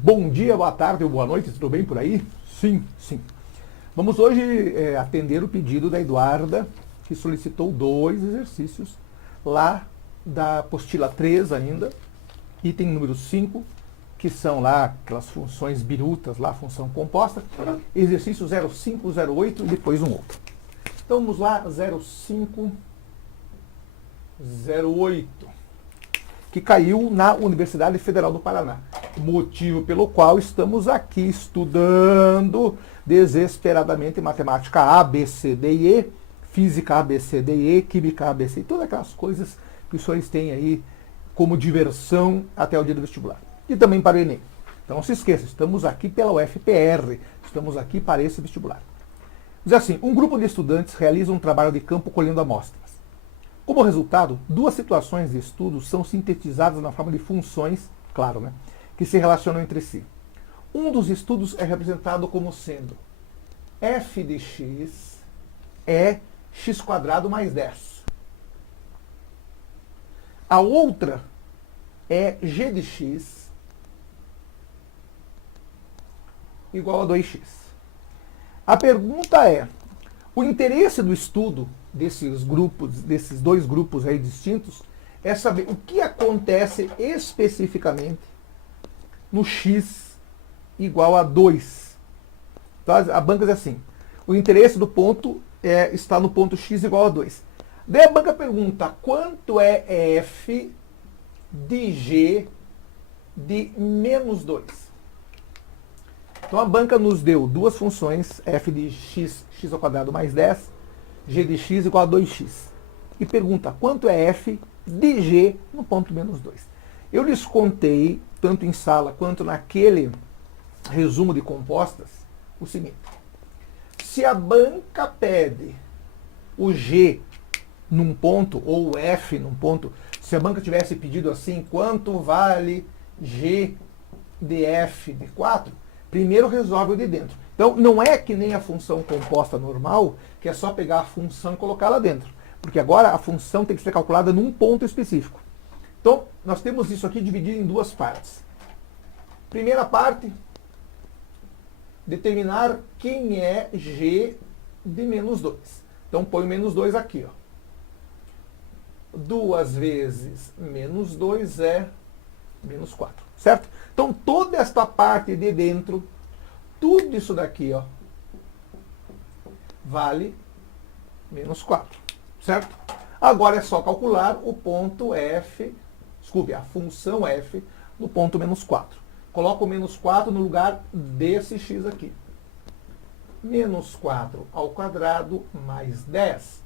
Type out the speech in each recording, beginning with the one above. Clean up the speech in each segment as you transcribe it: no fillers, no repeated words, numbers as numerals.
Bom dia, boa tarde ou boa noite, tudo bem por aí? Sim, sim. Vamos hoje atender o pedido da Eduarda, que solicitou 2 exercícios lá da apostila 3 ainda, item número 5, que são lá aquelas funções birutas, lá a função composta, exercício 05, 08 e depois um outro. Então vamos lá, 05, 08. Que caiu na Universidade Federal do Paraná. Motivo pelo qual estamos aqui estudando desesperadamente matemática A, B, C, D e E, física A, B, C, D e E, química A, B, C, e todas aquelas coisas que os senhores têm aí como diversão até o dia do vestibular. E também para o Enem. Então não se esqueça, estamos aqui pela UFPR, estamos aqui para esse vestibular. Diz assim, um grupo de estudantes realiza um trabalho de campo colhendo amostras. Como resultado, 2 situações de estudo são sintetizadas na forma de funções, claro, né, que se relacionam entre si. Um dos estudos é representado como sendo f de x é x² mais 10. A outra é g de x igual a 2x. A pergunta é, o interesse do estudo desses 2 grupos aí distintos, é saber o que acontece especificamente no x igual a 2. Então, a banca diz assim, o interesse do ponto está no ponto x igual a 2. Daí a banca pergunta, quanto é f de g de menos 2? Então a banca nos deu 2 funções, f de x, x² mais 10, g de x igual a 2x. E pergunta, quanto é f de g no ponto menos 2? Eu lhes contei, tanto em sala quanto naquele resumo de compostas, o seguinte. Se a banca pede o g num ponto, ou o f num ponto, se a banca tivesse pedido assim, quanto vale g de f de 4, primeiro resolve o de dentro. Então, não é que nem a função composta normal, que é só pegar a função e colocar lá dentro. Porque agora a função tem que ser calculada num ponto específico. Então, nós temos isso aqui dividido em 2 partes. Primeira parte, determinar quem é g de menos 2. Então, põe o menos 2 aqui. 2 vezes menos 2 é menos 4. Certo? Então, toda esta parte de dentro, tudo isso daqui, vale menos 4, certo? Agora é só calcular o ponto f, a função f no ponto menos 4. Coloco o menos 4 no lugar desse x aqui. Menos 4 ao quadrado mais 10.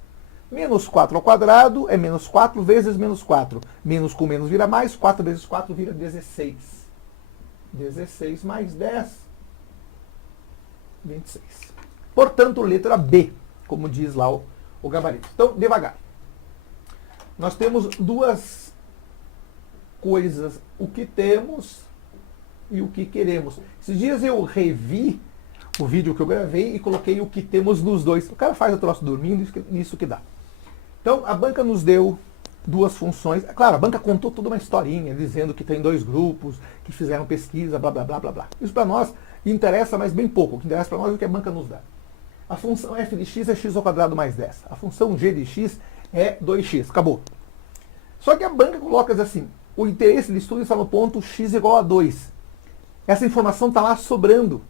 Menos 4 ao quadrado é menos 4 vezes menos 4. Menos com menos vira mais, 4 vezes 4 vira 16. 16 mais 10. 26. Portanto, letra B, como diz lá o gabarito. Então, devagar. Nós temos 2 coisas, o que temos e o que queremos. Esses dias eu revi o vídeo que eu gravei e coloquei o que temos nos 2. O cara faz o troço dormindo, isso que dá. Então, a banca nos deu 2 funções. Claro, a banca contou toda uma historinha, dizendo que tem 2 grupos, que fizeram pesquisa, blá, blá, blá, blá, blá. Isso para nós interessa, mas bem pouco. O que interessa para nós é o que a banca nos dá. A função f de x é x² mais 10. A função g de x é 2x. Acabou. Só que a banca coloca assim, o interesse de estudo está no ponto x igual a 2. Essa informação está lá sobrando.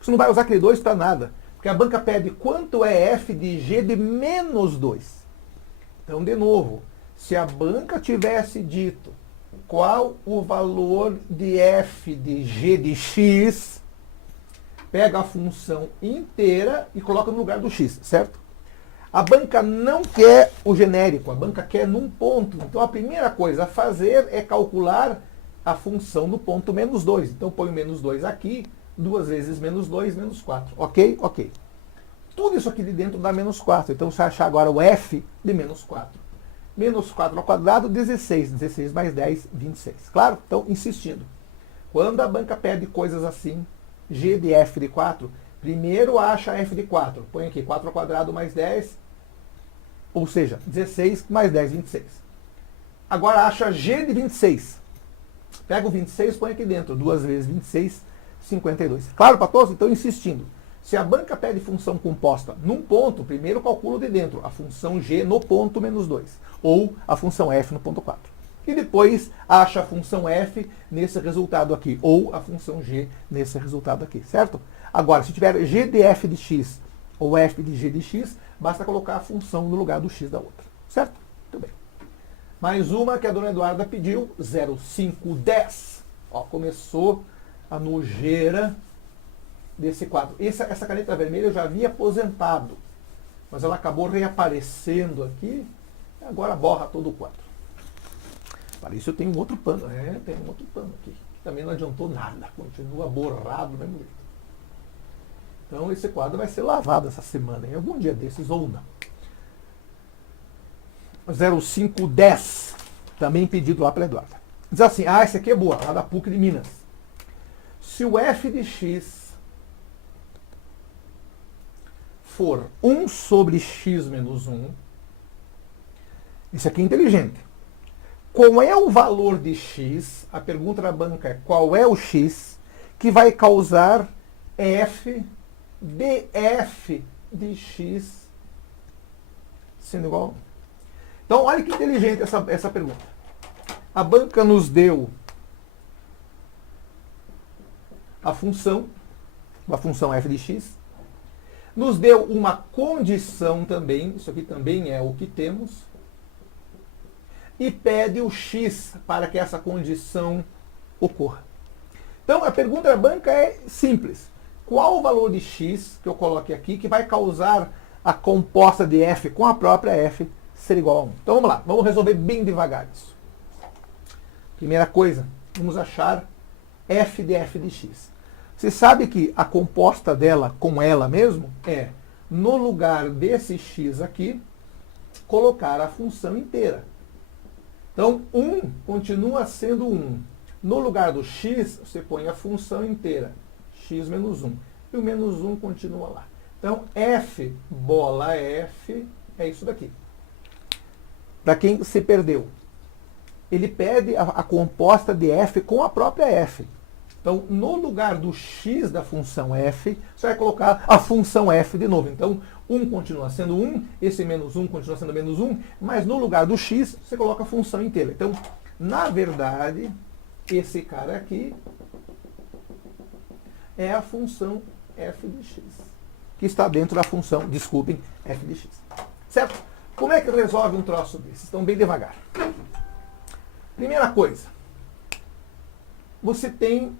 Você não vai usar aquele 2 para nada. Porque a banca pede quanto é f de g de menos 2. Então, de novo, se a banca tivesse dito qual o valor de f de g de x, pega a função inteira e coloca no lugar do x, certo? A banca não quer o genérico, a banca quer num ponto. Então, a primeira coisa a fazer é calcular a função no ponto menos 2. Então, põe o menos 2 aqui, 2 vezes menos 2, menos 4. Ok? Ok. Tudo isso aqui de dentro dá menos 4. Então, você vai achar agora o f de menos 4. Menos 4 ao quadrado, 16. 16 mais 10, 26. Claro? Então, insistindo. Quando a banca pede coisas assim, g de f de 4, primeiro acha f de 4. Põe aqui 4 ao quadrado mais 10, ou seja, 16 mais 10, 26. Agora acha g de 26. Pega o 26 e põe aqui dentro. 2 vezes 26, 52. Claro para todos? Então, insistindo. Se a banca pede função composta num ponto, primeiro calculo de dentro a função g no ponto menos 2. Ou a função f no ponto 4. E depois acha a função f nesse resultado aqui. Ou a função g nesse resultado aqui. Certo? Agora, se tiver g de f de x ou f de g de x, basta colocar a função no lugar do x da outra. Certo? Muito bem. Mais uma que a dona Eduarda pediu, 0510. Ó, começou a nojeira desse quadro. Essa caneta vermelha eu já havia aposentado, mas ela acabou reaparecendo aqui, e agora borra todo o quadro. Para isso eu tenho um outro pano. Tem um outro pano aqui, que também não adiantou nada, continua borrado do mesmo jeito. Então esse quadro vai ser lavado essa semana, em algum dia desses ou não. 0510, também pedido lá para a Eduarda. Diz assim, essa aqui é boa, lá da PUC de Minas. Se o f de x for 1 sobre x menos 1, isso aqui é inteligente. Qual é o valor de x? A pergunta da banca é qual é o x que vai causar f df de x sendo igual a 1. Então, olha que inteligente essa pergunta. A banca nos deu a função f de x, nos deu uma condição também, isso aqui também é o que temos, e pede o x para que essa condição ocorra. Então, a pergunta da banca é simples. Qual o valor de x que eu coloquei aqui que vai causar a composta de f com a própria f ser igual a 1? Então vamos lá, vamos resolver bem devagar isso. Primeira coisa, vamos achar f de x. Você sabe que a composta dela com ela mesmo é, no lugar desse x aqui, colocar a função inteira. Então 1 continua sendo 1. No lugar do x, você põe a função inteira, x menos 1. E o menos 1 continua lá. Então f bola f é isso daqui. Para quem se perdeu, ele pede a composta de f com a própria f. Então, no lugar do x da função f, você vai colocar a função f de novo. Então, 1 continua sendo 1, esse menos 1 continua sendo menos 1, mas no lugar do x, você coloca a função inteira. Então, na verdade, esse cara aqui é a função f de x, que está dentro da função, desculpem, f de x. Certo? Como é que resolve um troço desse? Estão bem devagar. Primeira coisa, você tem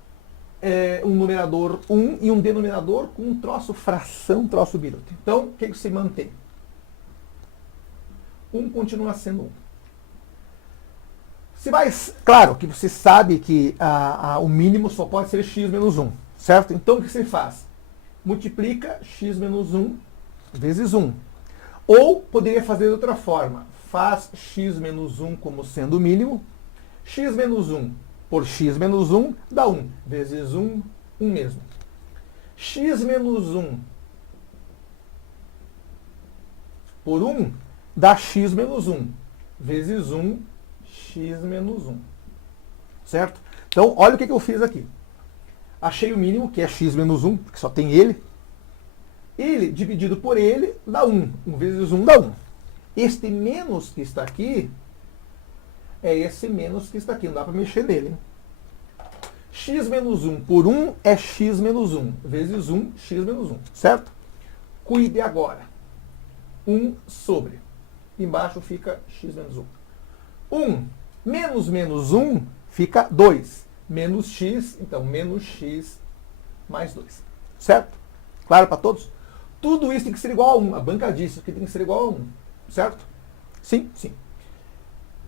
um numerador 1 e um denominador com um troço fração, troço biruta. Então, o que se mantém? 1 continua sendo 1. Claro que você sabe que o mínimo só pode ser x menos 1, certo? Então, o que você faz? Multiplica x menos 1 vezes 1. Ou poderia fazer de outra forma. Faz x menos 1 como sendo o mínimo. X menos 1 por x menos 1 dá 1. Vezes 1, 1 mesmo. X menos 1 por 1 dá x menos 1. Vezes 1, x menos 1. Certo? Então, olha o que eu fiz aqui. Achei o mínimo, que é x menos 1, porque só tem ele. Ele dividido por ele dá 1. 1 vezes 1 dá 1. Este menos que está aqui é esse menos que está aqui. Não dá para mexer nele. Hein? X menos 1 por 1 é x menos 1. Vezes 1, x menos 1. Certo? Cuide agora. 1 sobre. Embaixo fica x menos 1. 1 menos menos 1 fica 2. Menos x, então menos x mais 2. Certo? Claro para todos? Tudo isso tem que ser igual a 1. A banca disse que tem que ser igual a 1. Certo? Sim, sim.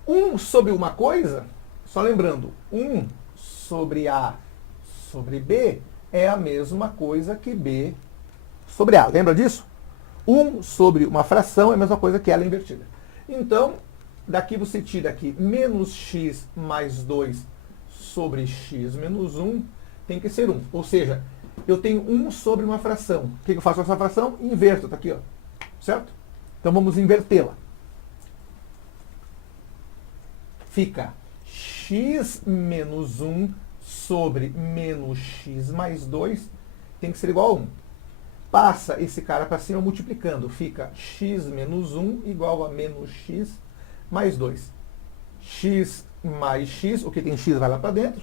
1 sobre uma coisa, só lembrando, 1 sobre A sobre B é a mesma coisa que B sobre A. Lembra disso? 1 sobre uma fração é a mesma coisa que ela invertida. Então, daqui você tira aqui menos x mais 2 sobre x menos 1 tem que ser 1. Ou seja, eu tenho 1 sobre uma fração. O que eu faço com essa fração? Inverto. Está aqui, ó. Certo? Então vamos invertê-la. Fica x menos 1 sobre menos x mais 2 tem que ser igual a 1. Passa esse cara para cima multiplicando. Fica x menos 1 igual a menos x mais 2. X mais x, o que tem x vai lá para dentro.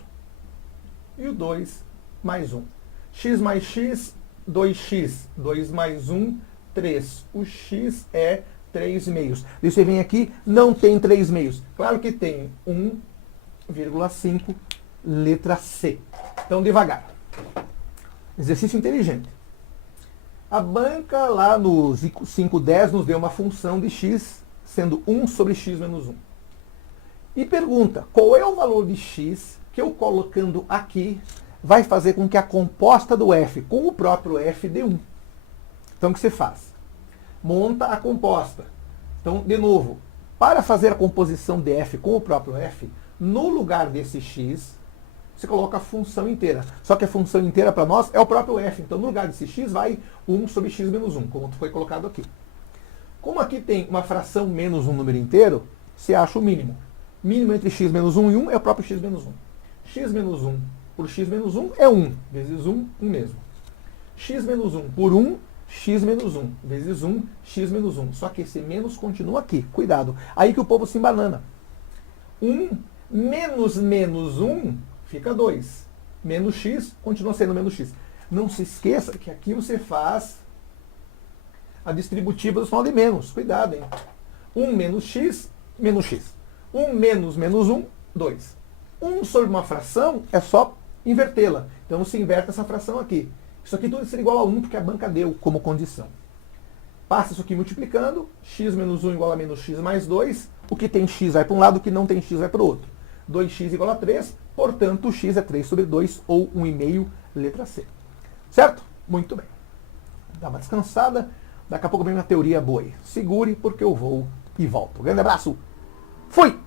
E o 2 mais 1. X mais x, 2x. 2 mais 1, 3. O x é 3 meios. E você vem aqui, não tem 3 meios. Claro que tem 1,5, letra C. Então, devagar. Exercício inteligente. A banca lá no 510 nos deu uma função de x sendo 1 sobre x menos 1. E pergunta, qual é o valor de x que eu colocando aqui vai fazer com que a composta do f com o próprio f dê 1? Então, o que você faz? Monta a composta. Então, de novo, para fazer a composição de f com o próprio f, no lugar desse x, você coloca a função inteira. Só que a função inteira para nós é o próprio f. Então, no lugar desse x, vai 1 sobre x menos 1, como foi colocado aqui. Como aqui tem uma fração menos um número inteiro, você acha o mínimo. Mínimo entre x menos 1 e 1 é o próprio x menos 1. X menos 1 por x menos 1 é 1, vezes 1, 1 mesmo. X menos 1 por 1, x menos 1, vezes 1, x menos 1. Só que esse menos continua aqui, cuidado. Aí que o povo se embanana. 1 menos menos 1 fica 2. Menos x continua sendo menos x. Não se esqueça que aqui você faz a distributiva do sinal de menos. Cuidado, hein? 1 menos x, menos x. 1 menos menos 1, 2. 1 sobre uma fração é só invertê-la. Então você inverte essa fração aqui. Isso aqui tudo seria igual a 1 porque a banca deu como condição. Passa isso aqui multiplicando. X menos 1 igual a menos x mais 2. O que tem x vai para um lado, o que não tem x vai para o outro. 2x igual a 3. Portanto, o x é 3 sobre 2 ou 1,5, letra C. Certo? Muito bem. Dá uma descansada. Daqui a pouco vem uma teoria boa aí. Segure porque eu vou e volto. Grande abraço. Fui!